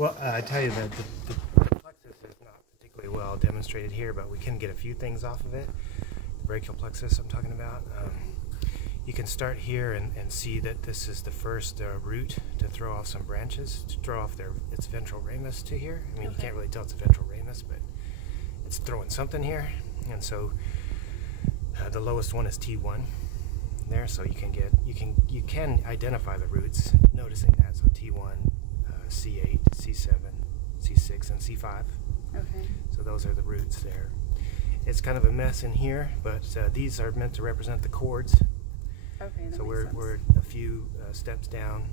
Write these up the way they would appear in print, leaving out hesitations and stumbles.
Well, I tell you that the plexus is not particularly well demonstrated here, but we can get a few things off of it. The brachial plexus I'm talking about. You can start here and see that this is the first root to throw off some branches, to throw off its ventral ramus to here. I mean, you can't really tell it's a ventral ramus, but it's throwing something here. And so the lowest one is T1 there, so you can identify the roots noticing that. So T1, C8, C7, C6, and C5. Okay. So those are the roots there. It's kind of a mess in here, but these are meant to represent the chords. Okay, that so makes sense. we're a few steps down.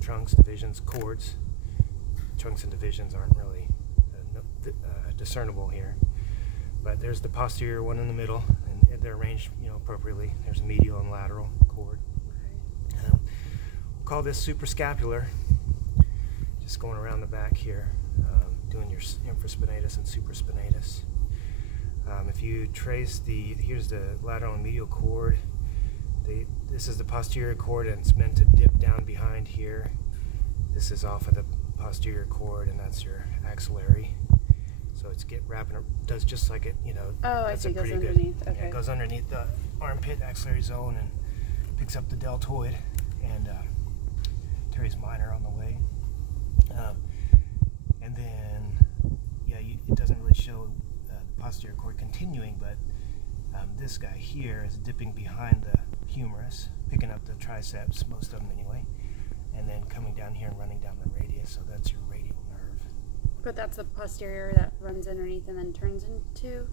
Trunks, divisions, chords. Trunks and divisions aren't really discernible here. But there's the posterior one in the middle, and they're arranged, appropriately. There's a medial and lateral chord. Okay. We'll call this suprascapular. Just going around the back here, doing your infraspinatus and supraspinatus. If you trace here's the lateral and medial chord. This is the posterior chord, and it's meant to dip down behind here. This is off of the posterior chord, and that's your axillary. So it's does just like it, Oh, I that's see. a pretty Goes good. underneath. Okay. Yeah, it goes underneath the armpit axillary zone and picks up the deltoid and teres minor on the way. And then, it doesn't really show the posterior chord continuing, but this guy here is dipping behind the humerus, picking up the triceps, most of them anyway, and then coming down here and running down the radius, so that's your radial nerve. But that's the posterior that runs underneath and then turns into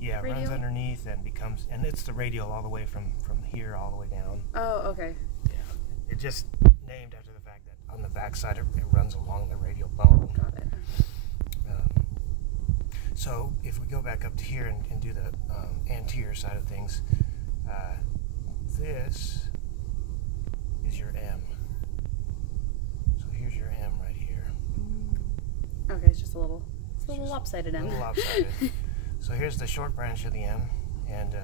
Yeah, it radial? runs underneath and it's the radial all the way from here all the way down. Oh, okay. Yeah, it just named after the fact that on the back side it runs along the radial bone. Got it. So if we go back up to here and do the anterior side of things, this is your M. So here's your M right here. Okay, it's just a little lopsided end. A little lopsided. So here's the short branch of the M, and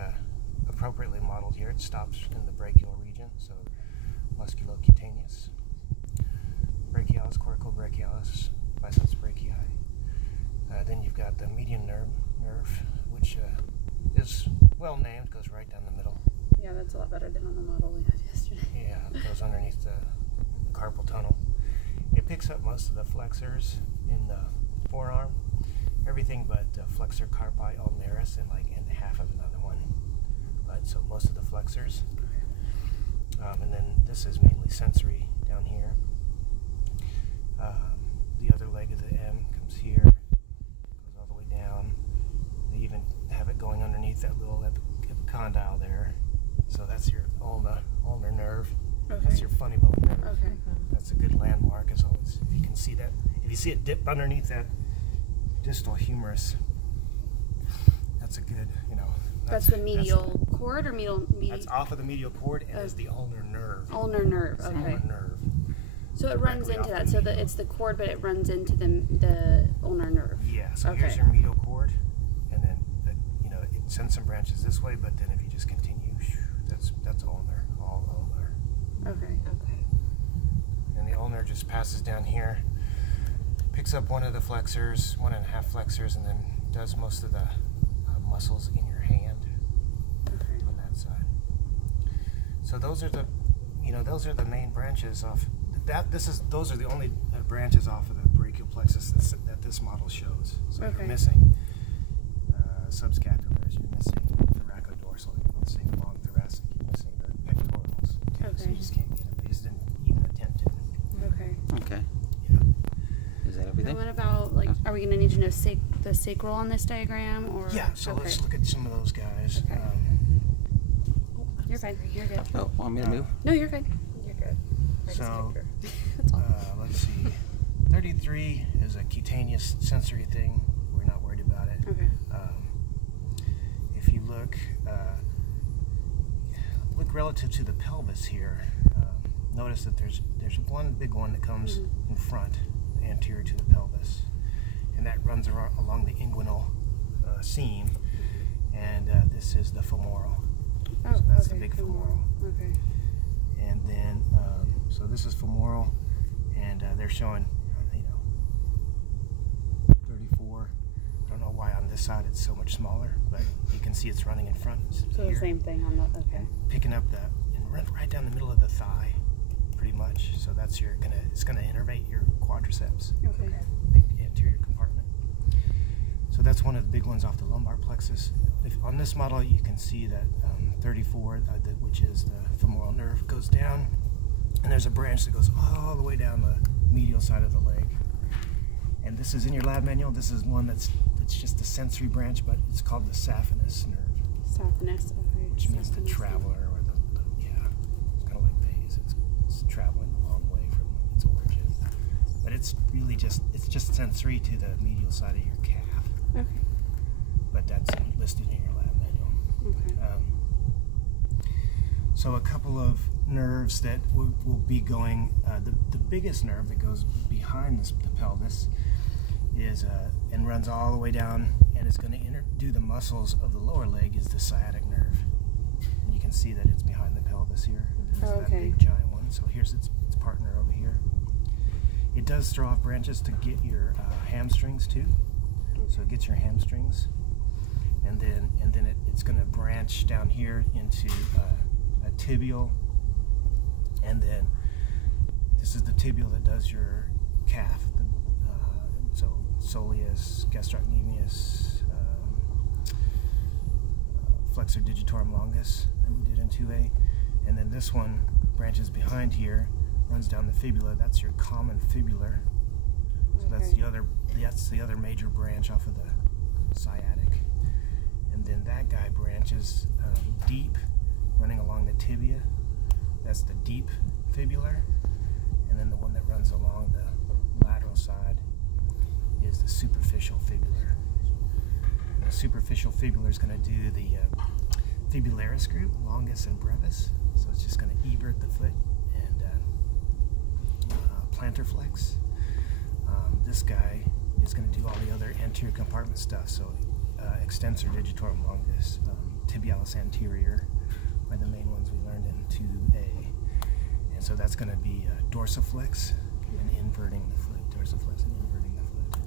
appropriately modeled here, it stops in the brachial region, so musculocutaneous, brachialis, coracobrachialis, biceps brachii. Then you've got the median nerve, which is well named, goes right down the middle. Yeah, that's a lot better than on the model we had yesterday. Yeah, it goes underneath the carpal tunnel. It picks up most of the flexors in the forearm, everything but flexor carpi ulnaris and half of another one. But so most of the flexors. And then this is mainly sensory down here. The other leg of the M comes here, goes all the way down. They even have it going underneath that little epicondyle there. So that's your ulnar nerve. Okay. That's your funny bone nerve. Okay. That's a good landmark, as always. If you can see that, if you see it dip underneath that distal humerus, that's a good, That's the medial cord or medial? That's off of the medial cord and is the ulnar nerve. Ulnar nerve. It's the Okay. ulnar nerve. So it runs Directly into off that. the So medial. it's the cord, but it runs into the ulnar nerve. Yeah. So Okay. here's your medial cord, and then it sends some branches this way. But then if you just continue, that's ulnar, all ulnar. Okay. Okay. And the ulnar just passes down here, picks up one of the flexors, 1.5 flexors, and then does most of the muscles in your hand Okay. on that side. So those are the main branches off. Those are the only branches off of the brachial plexus that this model shows. So Okay. you're missing subscapularis, you're missing thoracodorsal, you're missing long thoracic, you're missing the pectorals. So Okay. you just can't get it. They just didn't even attempt it. Okay. Okay. Yeah. Is that And everything? what about are we going to need to know the sacral on this diagram or? Yeah. So okay. let's look at some of those guys. Okay. You're fine. You're good. Oh, want me to move? No, you're fine. You're good. I just So, kicked her. That's all. let's see. 33 is a cutaneous sensory thing. We're not worried about it. Okay. If you look relative to the pelvis here, notice that there's one big one that comes in front, anterior to the pelvis, and that runs along the inguinal seam, and this is the femoral. Oh, So that's okay. the big femoral. Okay. And then, so this is femoral, and they're showing, this side it's so much smaller, but you can see it's running in front. So here, the same thing on the, okay. and picking up that and right down the middle of the thigh, pretty much. So that's it's gonna innervate your quadriceps, Okay. big anterior compartment. So that's one of the big ones off the lumbar plexus. On this model, you can see that 34, which is the femoral nerve, goes down, and there's a branch that goes all the way down the medial side of the leg. And this is in your lab manual. This is one that's just a sensory branch, but it's called the saphenous nerve, Saphenous, okay. which means the traveler, or yeah, it's kind of like phase. It's traveling a long way from its origin. But it's really just sensory to the medial side of your calf. Okay. But that's listed in your lab manual. Okay. So a couple of nerves that will be going, the biggest nerve that goes behind the pelvis is, and runs all the way down, and is going to do the muscles of the lower leg, is the sciatic nerve. And you can see that it's behind the pelvis here. There's that big giant one. So here's its partner over here. It does throw off branches to get your hamstrings too. So it gets your hamstrings, and then it's going to branch down here into a tibial, and then this is the tibial that does your calf. So soleus, gastrocnemius, flexor digitorum longus that we did in 2A, and then this one branches behind here, runs down the fibula. That's your common fibular. So that's the other major branch off of the sciatic, and then that guy branches deep, running along the tibia. That's the deep fibular, and then the one that runs along the lateral side is the superficial fibular. And the superficial fibular is going to do the fibularis group, longus and brevis. So it's just going to evert the foot and plantar flex. This guy is going to do all the other anterior compartment stuff. So extensor digitorum longus, tibialis anterior are the main ones we learned in 2A. And so that's going to be dorsiflex and inverting the foot, dorsiflex and inverting the foot.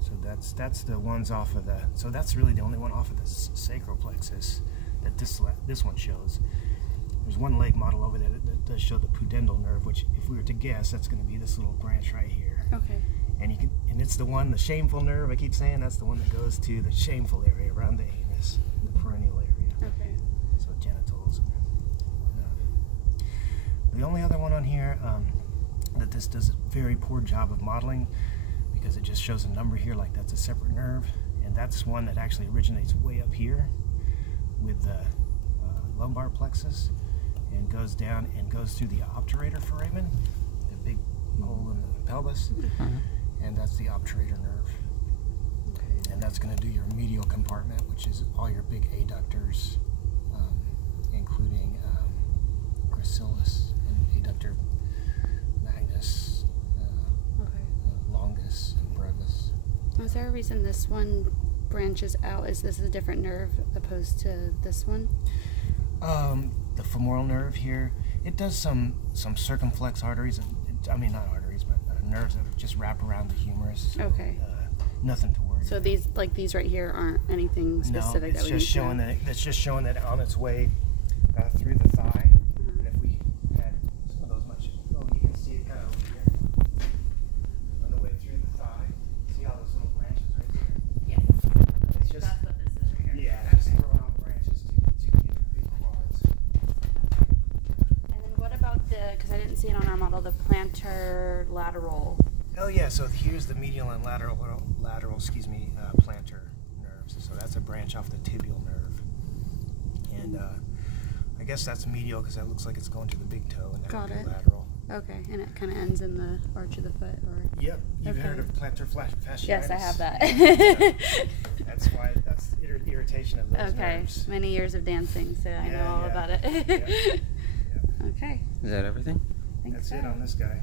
So that's the ones off of the, so that's really the only one off of the sacral plexus that this one shows. There's one leg model over there that does show the pudendal nerve, which, if we were to guess, that's going to be this little branch right here. Okay. And it's the one, the shameful nerve, I keep saying, that's the one that goes to the shameful area around the anus, the perennial area. Okay. So genitals. The only other one on here that this does a very poor job of modeling, because it just shows a number here like that's a separate nerve, and that's one that actually originates way up here with the lumbar plexus, and goes down and goes through the obturator foramen, the big hole in the pelvis, and that's the obturator nerve. Okay. And that's going to do your medial compartment, which is all your big adductors, including gracilis and adductor magnus, longus, and brevis. Was there a reason this one branches out? Is this a different nerve opposed to this one? The femoral nerve here, it does some circumflex arteries, I mean not arteries, but nerves that just wrap around the humerus. So, Okay. Nothing to worry So about. these right here aren't anything specific no, that we need to know? That's just showing that on its way through the thigh. And if we had some of those you can see it kind of over here on the way through the thigh. See all those little branches right there? Yes. It's just, That's what this is right here. yeah, just throwing off branches to get big quads. And then what about because I didn't see it on our model, the plantar lateral? Oh yeah, so here's the medial and lateral, plantar nerves. So that's a branch off the tibial nerve. And I guess that's medial because that looks like it's going to the big toe, and that Got would be it. lateral. Okay, and it kind of ends in the arch of the foot, or? Yep, you've Okay. heard of plantar fasciitis. Yes, I have that. That's why that's irritation of those Okay, nerves. many years of dancing, so I know Yeah, all yeah. about it. Yeah. Okay. Is that everything? I think That's so. it on this guy.